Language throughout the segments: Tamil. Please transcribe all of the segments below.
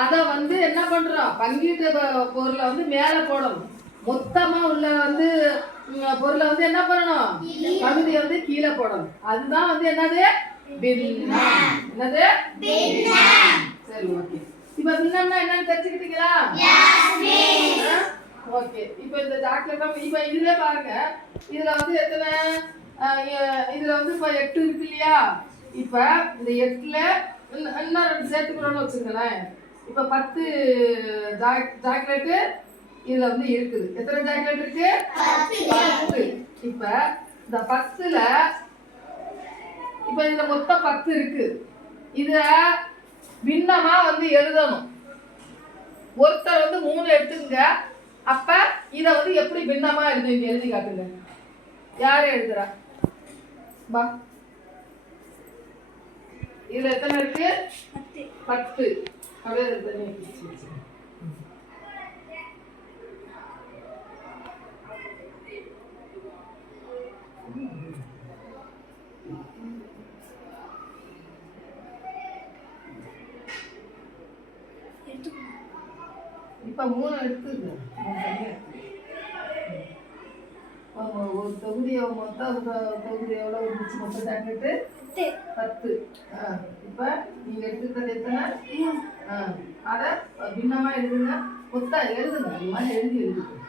அதை வந்து என்ன பண்றோம், பங்கீட்டு பொருளை வந்து மேலே போடணும். மொத்தமா உள்ள வந்து பொருளை வந்து என்ன பண்ணணும், பகுதியை வந்து கீழே போடணும். அதுதான் வந்து என்னது, பின்னம். என்னது, சரி ஓகே. இப்ப பின்னம்னா என்னன்னு தெரிஞ்சுக்கிட்டீங்களா? ஓகே. இப்ப இந்த சாக்லேட் இப்ப இதுல பாருங்க, இதுல வந்து எத்தனை, இதுல வந்து இப்ப 8 இருக்கு இல்லையா? இப்ப இந்த 8ல இன்னும் 2 சேர்த்துக்கிறோம்னு வச்சுக்கோங்களேன். இப்ப 10 சாக்லேட்டு இதுல வந்து இருக்குது. எத்தனை சாக்லேட் இருக்கு? 10. இப்ப இந்த 10ல இப்ப இதுல மொத்தம் 10 இருக்கு. இத பின்னமா வந்து எழுதணும். ஒருத்தர் வந்து 3 எடுத்துங்க. அப்ப இத வந்து எப்படி பின்னமா எழுதுவீங்க, எழுதி காட்டுங்க. யாரு எழுதுறா? பா, இதுல எத்தனை இருக்கு? 10. அப்படியே தண்ணி வச்சு இப்ப 3 எடுத்துங்க. ஒரு தொகுதி மொத்தம் தொகுதி எவ்வளவு இருந்துச்சு? மொத்தம் சாக்லேட்டு 10. இப்ப நீங்க எடுத்துக்கிறது எத்தனை? அதை பின்னமா எழுதுங்க. மொத்தம் எழுதுங்க. அது மாதிரி எழுதி எழுதுங்க.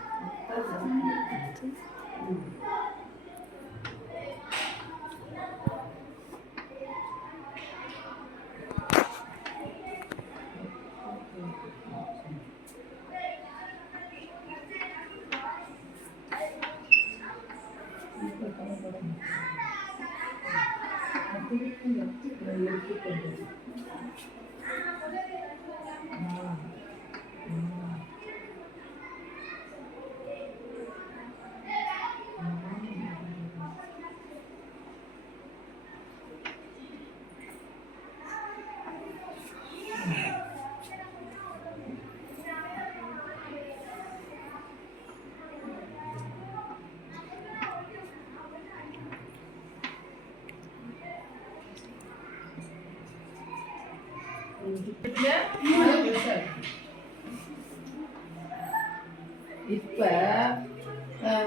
இப்ப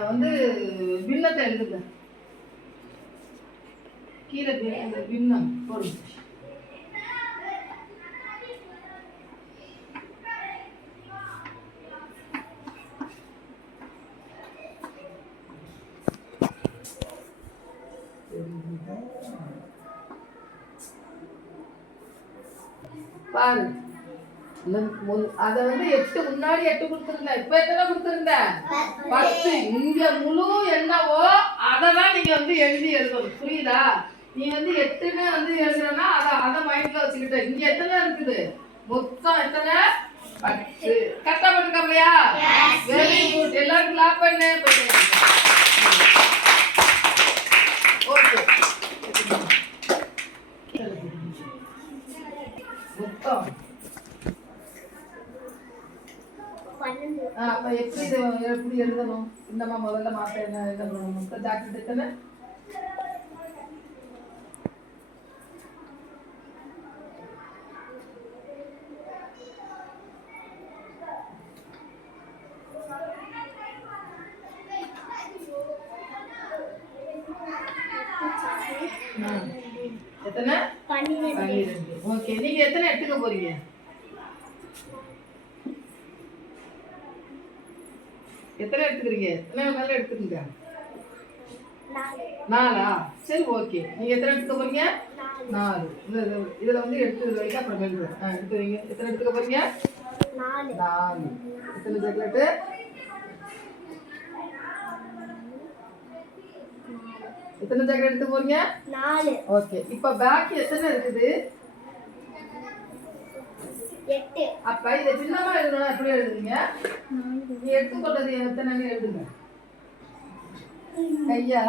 வந்து பின்னத்தை எழுதுங்க. கீழே பின்னம் போடுங்க. பாரு, அதை வந்து 8 முன்னாடி 8 கொடுத்துருந்தேன். இப்ப எத்தனை கொடுத்துருந்தேன்? 10. இங்க முழு என்னவோ அததான் நீங்க வந்து எழுதணும். புரியுதா? நீ வந்து 8ன்னு வந்து எழுதுறனா அதை மைண்ட்ல வச்சுக்கிட்ட. இங்க எத்தனை இருக்குது? மொத்தம் எத்தனை? 10. கரெக்டா பண்ணிருக்காப்லையா? Very good. எல்லாரும் கிளாப் பண்ணு. ஓகே. மொத்தம் அப்ப எப்படி எழுதணும்? இந்தமா முதல்ல மாத்த என்ன எழுதணும்? மொத்த ஜாக்கெட் எத்தனை? எத்தனை? 12. ஓகே. நீங்க எத்தனை எடுத்துக்க போறீங்க? எத்தனை எடுத்துக்கிறீங்க? எத்தனை மேல எடுத்துக்கீங்க? 4. சரி ஓகே. நீங்க எத்தனை எடுத்துக்க போறீங்க? 4. இதுல வந்து எடுத்து வைக்க அப்புறம் எடுத்து வைங்க. எத்தனை எடுத்துக்க போறீங்க? 4. எத்தனை சாக்லேட்டு? எத்தனை சாக்லேட் எடுத்து போறீங்க? 4. ஓகே. இப்ப பேக் எத்தனை இருக்குது? 8. அப்ப இதை சின்னமா எழுதணும். எப்படி எழுதுறீங்க? நீ எடுத்துக்கொண்டது எத்தனைன்னு எழுதுங்க. கையா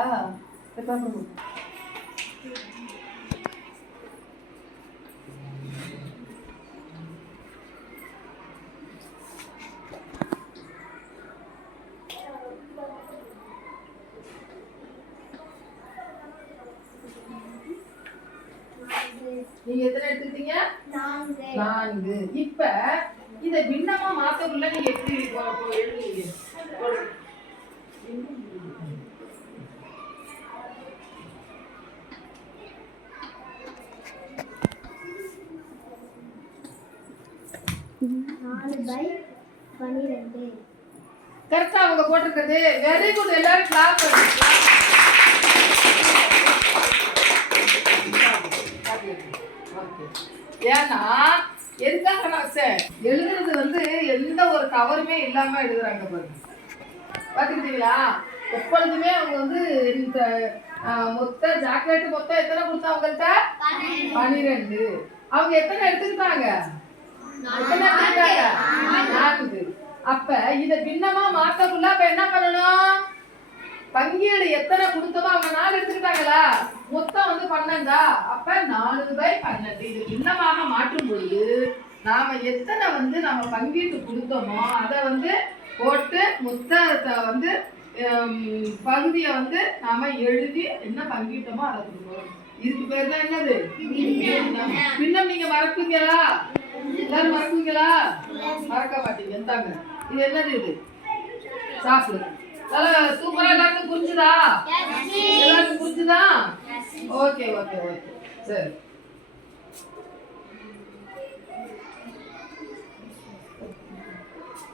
நீங்க எத்தனை எடுத்துக்கிட்டீங்க? 4. 4. இப்ப இதை பின்னமா மாத்தக்குள்ள நீங்க எப்படி எழுதுவீங்க? கரெக்டா அவங்க போட்டிருக்கிறது. Very good. எல்லாரும் கிளாப் பண்ணுங்க. ஏன்னா எதுக்காக நான் எழுதுறது வந்து எந்த ஒரு தவறுமே இல்லாம எழுதுறாங்க பாருங்க. பாத்துக்கிட்டீங்களா? எப்பொழுதுமே அவங்க வந்து இந்த மொத்த சாக்லேட் மொத்தம் எத்தனை கொடுத்தா அவங்கள்ட்ட? 12. அவங்க எத்தனை எடுத்துக்கிட்டாங்க? 4. அப்ப இத பின்னமா மாத்தக்குள்ள அப்ப என்ன பண்ணணும்? பங்கீடு எத்தனை கொடுத்தோமோ அவங்க 4 எடுத்துக்கிட்டாங்களா? மொத்தம் வந்து 12. அப்ப 4/12. இது பின்னமாக மாற்றும் பொழுது நாம எத்தனை வந்து நம்ம பங்கீட்டு கொடுத்தோமோ அதை வந்து போட்டு மொத்தத்தை வந்து பகுதியை வந்து நாம எழுதி என்ன பங்கீட்டோமோ அதை கொடுக்கணும். இதுக்கு பேர் தான் என்னது? பின்னம். நீங்க மறப்பீங்களா? எல்லாரும் மறப்பீங்களா? மறக்க மாட்டீங்க. தாங்க இது என்னது? இது சாப்பிடு. நல்லா சூப்பரா எல்லாருக்கும் புரிஞ்சுதா? எல்லாருக்கும் புரிஞ்சுதா? ஓகே ஓகே ஓகே சரி.